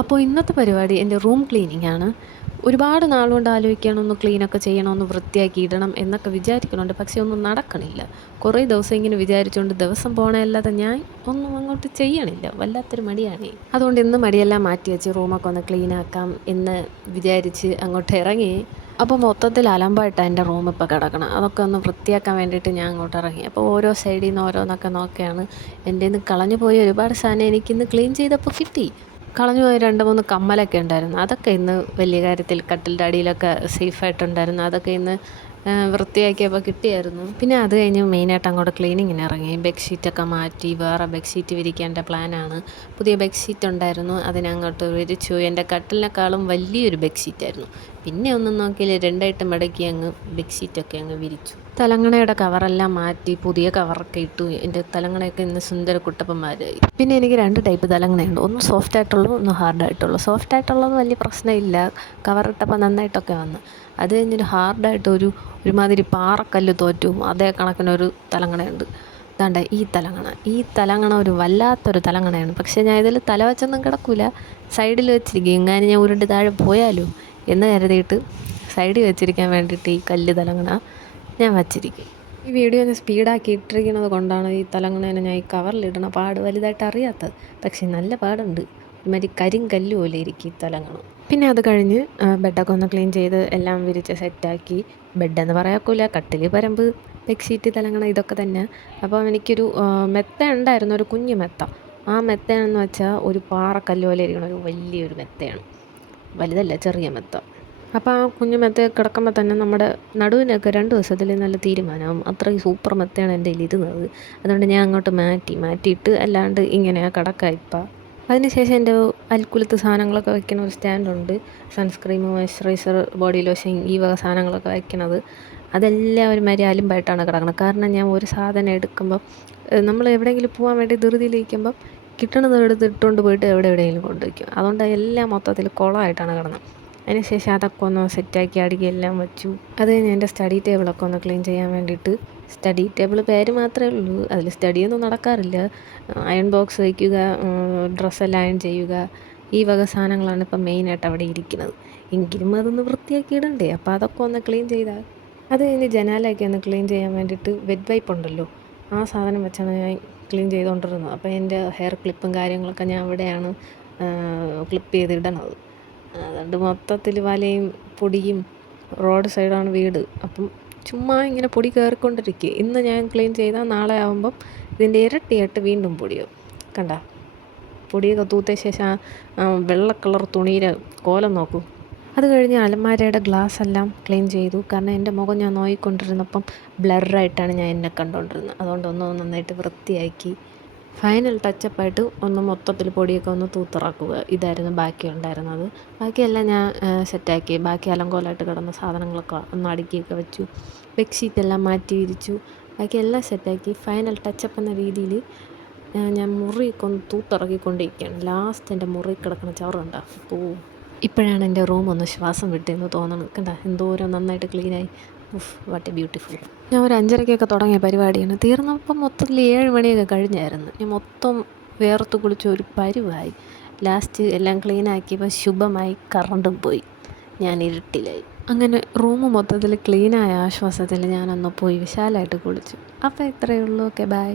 അപ്പോൾ ഇന്നത്തെ പരിപാടി എൻ്റെ റൂം ക്ലീനിങ് ആണ്. ഒരുപാട് നാളുകൊണ്ട് ആലോചിക്കുകയാണ് ഒന്ന് ക്ലീനൊക്കെ ചെയ്യണം, ഒന്ന് വൃത്തിയാക്കി ഇടണം എന്നൊക്കെ വിചാരിക്കുന്നുണ്ട്. പക്ഷേ ഒന്നും നടക്കണില്ല. കുറേ ദിവസം ഇങ്ങനെ വിചാരിച്ചുകൊണ്ട് ദിവസം പോകണമല്ലാതെ ഞാൻ ഒന്നും അങ്ങോട്ട് ചെയ്യണില്ല. വല്ലാത്തൊരു മടിയാണ്. അതുകൊണ്ട് ഇന്ന് മടിയെല്ലാം മാറ്റി വെച്ച് റൂമൊക്കെ ഒന്ന് ക്ലീനാക്കാം എന്ന് വിചാരിച്ച് അങ്ങോട്ട് ഇറങ്ങി. അപ്പോൾ മൊത്തത്തിൽ അലമ്പായിട്ടാണ് എൻ്റെ റൂം ഇപ്പോൾ കിടക്കണം. അതൊക്കെ ഒന്ന് വൃത്തിയാക്കാൻ വേണ്ടിയിട്ട് ഞാൻ അങ്ങോട്ട് ഇറങ്ങി. അപ്പോൾ ഓരോ സൈഡിൽ നിന്ന് ഓരോന്നൊക്കെ നോക്കുകയാണ്. എൻ്റെ നിന്ന് കളഞ്ഞു പോയ ഒരുപാട് സാധനം എനിക്കിന്ന് ക്ലീൻ ചെയ്തപ്പോൾ കിട്ടി. കളഞ്ഞു പോയ 2-3 കമ്മലൊക്കെ ഉണ്ടായിരുന്നു. അതൊക്കെ ഇന്ന് വലിയ കാര്യത്തിൽ കട്ടിലിൻ്റെ അടിയിലൊക്കെ സേഫായിട്ടുണ്ടായിരുന്നു. അതൊക്കെ ഇന്ന് വൃത്തിയാക്കിയപ്പോൾ കിട്ടിയായിരുന്നു. പിന്നെ അത് കഴിഞ്ഞ് മെയിനായിട്ട് അങ്ങോട്ട് ക്ലീനിങ്ങിന് ഇറങ്ങി. ബെഡ്ഷീറ്റൊക്കെ മാറ്റി വേറെ ബെഡ്ഷീറ്റ് വിരിക്കേണ്ട പ്ലാനാണ്. പുതിയ ബെഡ്ഷീറ്റ് ഉണ്ടായിരുന്നു, അതിനങ്ങോട്ട് വിരിച്ചു. എൻ്റെ കട്ടിലിനേക്കാളും വലിയൊരു ബെഡ്ഷീറ്റായിരുന്നു. പിന്നെ ഒന്നും നോക്കിയില്ല, 2ആയിട്ട് മടക്കി അങ്ങ് ബെഡ്ഷീറ്റൊക്കെ അങ്ങ് വിരിച്ചു. തലങ്ങണയുടെ കവറെല്ലാം മാറ്റി പുതിയ കവറൊക്കെ ഇട്ടു. എൻ്റെ തലങ്ങണയൊക്കെ ഇന്ന് സുന്ദര കുട്ടപ്പന്മാരായി. പിന്നെ എനിക്ക് 2 ടൈപ്പ് തലങ്ങണയുണ്ട്. ഒന്ന് സോഫ്റ്റ് ആയിട്ടുള്ളൂ, ഒന്ന് ഹാർഡായിട്ടുള്ളൂ. സോഫ്റ്റ് ആയിട്ടുള്ളത് വലിയ പ്രശ്നമില്ല, കവറിട്ടപ്പോൾ നന്നായിട്ടൊക്കെ വന്നു. അത് കഴിഞ്ഞൊരു ഹാർഡായിട്ട് ഒരുമാതിരി പാറക്കല്ല് തോറ്റും അതേ കണക്കിനൊരു തലങ്ങണയുണ്ട്. ദാണ്ട ഈ തലങ്ങണ ഒരു വല്ലാത്തൊരു തലങ്ങണയാണ്. പക്ഷേ ഞാൻ ഇതിൽ തല വെച്ചൊന്നും കിടക്കില്ല, സൈഡിൽ വെച്ചിരിക്കും. എങ്ങാനും ഞാൻ ഉരുണ്ട് താഴെ പോയാലോ എന്ന് കരുതിയിട്ട് സൈഡിൽ വെച്ചിരിക്കാൻ വേണ്ടിയിട്ട് ഈ കല്ല് തലങ്ങണ ഞാൻ വച്ചിരിക്കും. ഈ വീഡിയോ ഒന്ന് സ്പീഡാക്കി ഇട്ടിരിക്കുന്നത് കൊണ്ടാണ് ഈ തലങ്ങണേനെ ഞാൻ ഈ കവറിലിടണ പാട് വലുതായിട്ട് അറിയാത്തത്. പക്ഷേ നല്ല പാടുണ്ട്, ഒരുമാതിരി കരിങ്കല്ല് പോലെ ഇരിക്കും ഈ തലങ്ങണ. പിന്നെ അത് കഴിഞ്ഞ് ബെഡൊക്കെ ഒന്ന് ക്ലീൻ ചെയ്ത് എല്ലാം വിരിച്ച് സെറ്റാക്കി. ബെഡെന്ന് പറയാക്കൂല, കട്ടിൽ, പരമ്പ്, ബെഡ്ഷീറ്റ്, തലങ്ങണ ഇതൊക്കെ തന്നെ. അപ്പോൾ എനിക്കൊരു മെത്ത ഉണ്ടായിരുന്നു, ഒരു കുഞ്ഞു മെത്ത. ആ മെത്തയെന്ന് വെച്ചാൽ ഒരു പാറക്കല്ല് പോലെ ഇരിക്കണം, ഒരു വലിയൊരു മെത്തയാണ്. വലുതല്ല, ചെറിയ മെത്ത. അപ്പോൾ ആ കുഞ്ഞു മെത്ത കിടക്കുമ്പോൾ തന്നെ നമ്മുടെ നടുവിനൊക്കെ 2 ദിവസത്തിൽ നല്ല തീരുമാനമാകും. അത്രയും സൂപ്പർ മെത്തയാണ് എൻ്റെ കയ്യിൽ ഇരുന്നത്. അതുകൊണ്ട് ഞാൻ അങ്ങോട്ട് മാറ്റിയിട്ട് അല്ലാണ്ട് ഇങ്ങനെയാണ് കിടക്കുക ഇപ്പം. അതിനുശേഷം എൻ്റെ അൽക്കുലത്ത് സാധനങ്ങളൊക്കെ വയ്ക്കുന്ന ഒരു സ്റ്റാൻഡുണ്ട്. സൺസ്ക്രീം, മോയ്സ്ചറൈസർ, ബോഡി ലോഷൻ, ഈ വക സാധനങ്ങളൊക്കെ വയ്ക്കണത്. അതെല്ലാം ഒരുമാതിരി അലുമ്പായിട്ടാണ് കിടക്കുന്നത്. കാരണം ഞാൻ ഒരു സാധനം എടുക്കുമ്പം നമ്മൾ എവിടെയെങ്കിലും പോകാൻ വേണ്ടി ധൃതിയിലിരിക്കുമ്പം കിട്ടണത് എടുത്ത് ഇട്ടുകൊണ്ട് പോയിട്ട് എവിടെയെങ്കിലും കൊണ്ടുവയ്ക്കും. അതുകൊണ്ട് എല്ലാം മൊത്തത്തിൽ കുളമായിട്ടാണ് കിടന്നത്. അതിനുശേഷം അതൊക്കെ ഒന്ന് സെറ്റാക്കി അടുക്കിയെല്ലാം വെച്ചു. അത് കഴിഞ്ഞ് എൻ്റെ സ്റ്റഡി ടേബിളൊക്കെ ഒന്ന് ക്ലീൻ ചെയ്യാൻ വേണ്ടിയിട്ട്. സ്റ്റഡി ടേബിൾ പേര് മാത്രമേ ഉള്ളൂ, അതിൽ സ്റ്റഡിയൊന്നും നടക്കാറില്ല. അയൺ ബോക്സ് വയ്ക്കുക, ഡ്രസ്സെല്ലാം അയൺ ചെയ്യുക, ഈ വക സാധനങ്ങളാണ് ഇപ്പം മെയിനായിട്ട് അവിടെ ഇരിക്കുന്നത്. എങ്കിലും അതൊന്ന് വൃത്തിയാക്കി ഇടണ്ടേ, അപ്പോൾ അതൊക്കെ ഒന്ന് ക്ലീൻ ചെയ്താൽ. അത് കഴിഞ്ഞ് ജനാലയൊക്കെ ഒന്ന് ക്ലീൻ ചെയ്യാൻ വേണ്ടിയിട്ട് വെറ്റ് വൈപ്പ് ഉണ്ടല്ലോ, ആ സാധനം വെച്ചാണ് ഞാൻ ക്ലീൻ ചെയ്തുകൊണ്ടിരുന്നത്. അപ്പോൾ എൻ്റെ ഹെയർ ക്ലിപ്പും കാര്യങ്ങളൊക്കെ ഞാൻ അവിടെയാണ് ക്ലിപ്പ് ചെയ്തിടണത്. അതുകൊണ്ട് മൊത്തത്തിൽ വലയും പൊടിയും. റോഡ് സൈഡാണ് വീട്, അപ്പം ചുമ്മാ ഇങ്ങനെ പൊടി കയറിക്കൊണ്ടിരിക്കുക. ഇന്ന് ഞാൻ ക്ലീൻ ചെയ്താൽ നാളെ ആകുമ്പം ഇതിൻ്റെ ഇരട്ടിയായിട്ട് വീണ്ടും പൊടിയോ കണ്ട. പൊടിയൊക്കെ തൂത്ത ശേഷം വെള്ള കളർ തുണിയുടെ കോലം നോക്കൂ. അത് കഴിഞ്ഞ് അലമാരയുടെ ഗ്ലാസ് എല്ലാം ക്ലീൻ ചെയ്തു. കാരണം എൻ്റെ മുഖം ഞാൻ നോക്കിക്കൊണ്ടിരുന്നപ്പം ബ്ലറായിട്ടാണ് ഞാൻ എന്നെ കണ്ടുകൊണ്ടിരുന്നത്. അതുകൊണ്ട് നന്നായിട്ട് വൃത്തിയാക്കി. ഫൈനൽ ടച്ചപ്പായിട്ട് ഒന്ന് മൊത്തത്തിൽ പൊടിയൊക്കെ ഒന്ന് തൂത്തിറക്കുക. ഇതായിരുന്നു ബാക്കി ഉണ്ടായിരുന്നത്. ബാക്കിയെല്ലാം ഞാൻ സെറ്റാക്കി. ബാക്കി അലങ്കോലമായിട്ട് കിടന്ന സാധനങ്ങളൊക്കെ ഒന്ന് അടുക്കിയൊക്കെ വെച്ചു. ബെഡ്ഷീറ്റെല്ലാം മാറ്റി വിരിച്ചു. ബാക്കിയെല്ലാം സെറ്റാക്കി. ഫൈനൽ ടച്ചപ്പ് എന്ന രീതിയിൽ ഞാൻ മുറിയൊക്കെ ഒന്ന് തൂത്തിറക്കിക്കൊണ്ടിരിക്കുകയാണ്. ലാസ്റ്റ് എൻ്റെ മുറി കിടക്കുന്ന ചവറുണ്ടോ, അപ്പോൾ ഇപ്പോഴാണ് എൻ്റെ റൂം ഒന്ന് ശ്വാസം വിട്ടെന്ന് തോന്നണം. കണ്ട എന്തോരം നന്നായിട്ട് ക്ലീനായി. What A beautiful. ഞാൻ ഒരു 5:30-ക്കൊക്കെ തുടങ്ങിയ പരിപാടിയാണ്. തീർന്നപ്പം മൊത്തത്തിൽ 7 മണിയൊക്കെ കഴിഞ്ഞായിരുന്നു. ഞാൻ മൊത്തം വേർത്ത് കുളിച്ച് ഒരു പരുവായി. ലാസ്റ്റ് എല്ലാം ക്ലീനാക്കിയപ്പോൾ ശുഭമായി കറണ്ടും പോയി, ഞാൻ ഇരുട്ടിലായി. അങ്ങനെ റൂം മൊത്തത്തിൽ ക്ലീനായ ആശ്വാസത്തിൽ ഞാനൊന്ന് പോയി വിശാലമായിട്ട് കുളിച്ചു. അപ്പോൾ ഇത്രയേ ഉള്ളൂ. Okay, by.